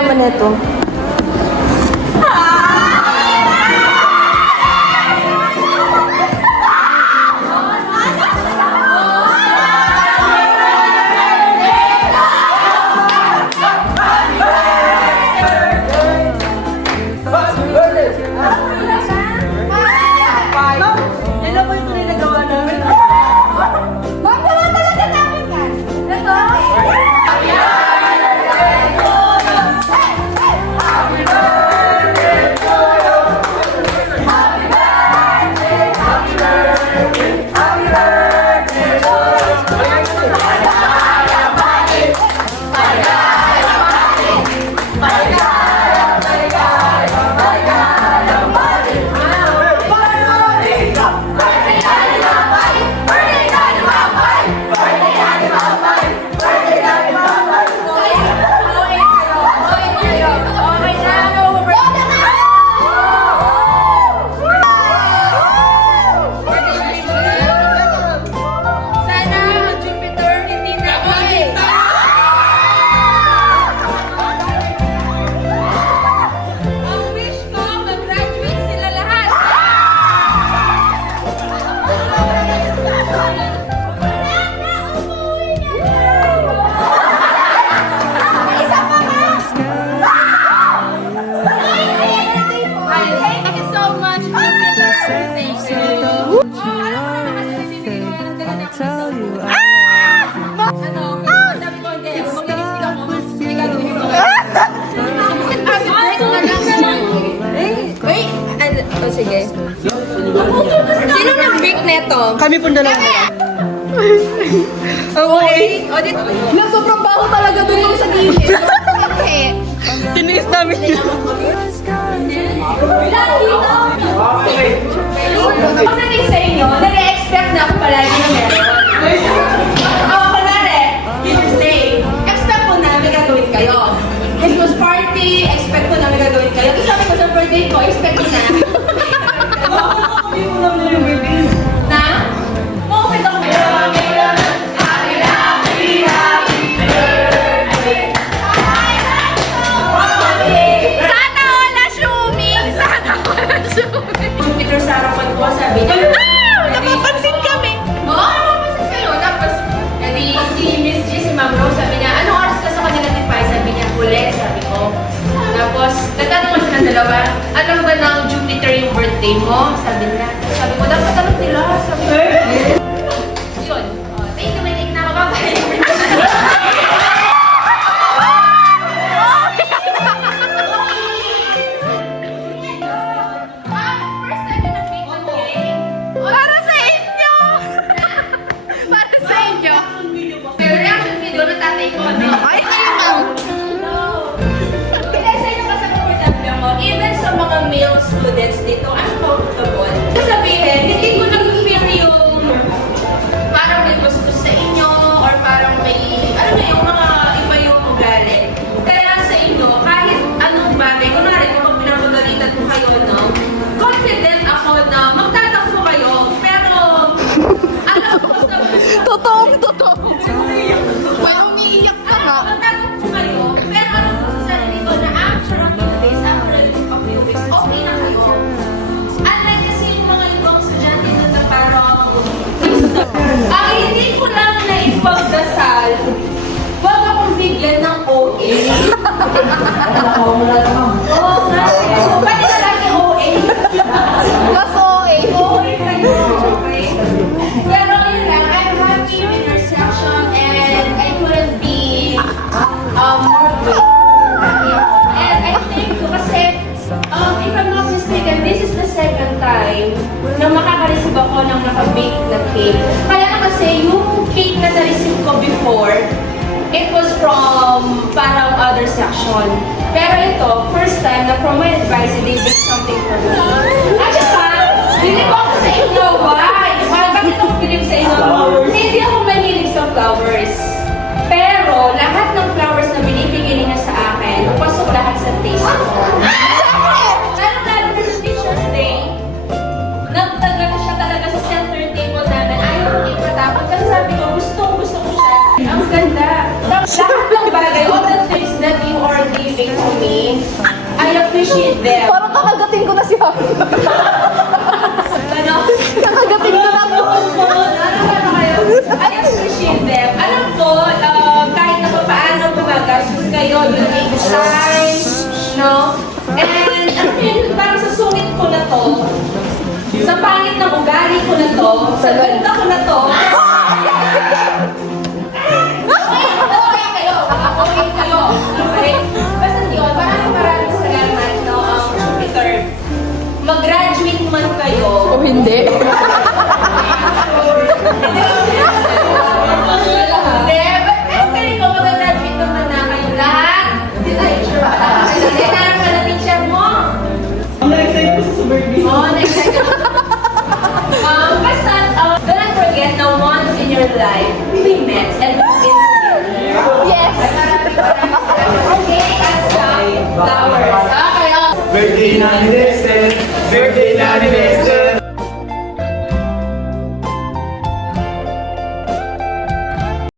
problema nito? Sige. Sino nag-bake neto? Kami po dalawa. Okay. O, dito. Na sobrang baho talaga dun yung sa gilid. Tiniis namin yun. Kung natin sa inyo, nag-expect na ako palagi na meron. Kunwari, you say, expect ko na may gagawin kayo. Christmas party, expect ko na may gagawin kayo. Kasi sabi ko sa birthday ko, expect ko na. Na? Moment ako. Sana wala swimming! Sana wala swimming! Jupiter sa harapan ko, sabi niya. Napapansin kami! Oo, napapansin kayo. Tapos, si Miss G, si Ma'am Rose, sabi niya, anong oras ka sa kanila nag-5? Sabi niya, huli, sabi ko. Tapos, nagtatanong silang dalawa, alam ba ng Jupiter yung birthday mo? Sabi niya. Sabi ko, dapat alam nila. Sabi ko, yun. Thank you, may take na ako. Bye-bye. Para sa inyo! Para sa inyo! May reaction video ng tatay ko, no? Ay, even sa mga male students dito, I'm comfortable. Sabihin, hindi ko nag-feel yung parang may gusto sa inyo or parang may, ano na yung mga iba yung ugali. Kaya sa inyo, kahit anong bagay, kunwari kung pinapagalitan ko kayo, no, confident ako na magtatakbo kayo, pero alam ko sa... Totoo. Parang umiiyak ka nga. Magtatakbo kayo, pero alam ko sa sarili ko na after a few days, okay na kayo. Unlike kasi yung mga ibang estudyante doon na parang ang hindi ko lang na ipagdasal, huwag akong bigyan ng OA. Oo nga. Pati na lang yung OA. Mas OA. OA kayo. Okay? Pero yun lang, I'm happy with your section and I couldn't be more good. And I think kasi if I'm not mistaken, this is the second time na makaka-receive ako ng naka-bake na cake. Kaya kasi yung cake na na-receive ko before, it was from parang other section. Pero ito, first time na from my advice, they did something for me. At saka, bilib ako sa inyo, why? Bakit ako bilib sa inyo? Hindi ako mahilig sa flowers. Pero, lahat ng flowers na binibigay niya sa akin, pasok lahat sa taste ko. Ang ganda. Lahat ng bagay, all the things that you are giving to them. Parang kakagating ko na si Happy. Ano? Kakagating ko na to. Ano kayo? I appreciate them. Alam ko, kahit na paano gumagastos kayo, you take time, no? And, I mean, parang sa sungit ko na to, sa pangit ng ugali ko na to, sa ganda ko na to, okay kayo. Okay kayo. Okay? Basta yun, maraming salamat, no, Jupiter. Mag-graduate man kayo, O hindi. hindi, but feeling ko mag-graduate naman na kayo lahat. Hindi tayo sure ba? Hindi tayo ka na teacher mo. Next time po sa birthday. Oh, next time. Basta, don't forget na once in your life, we met and we've been together. Yes. Okay, as flowers. Okay, Birthday na ni Dexter! Birthday na ni Dexter!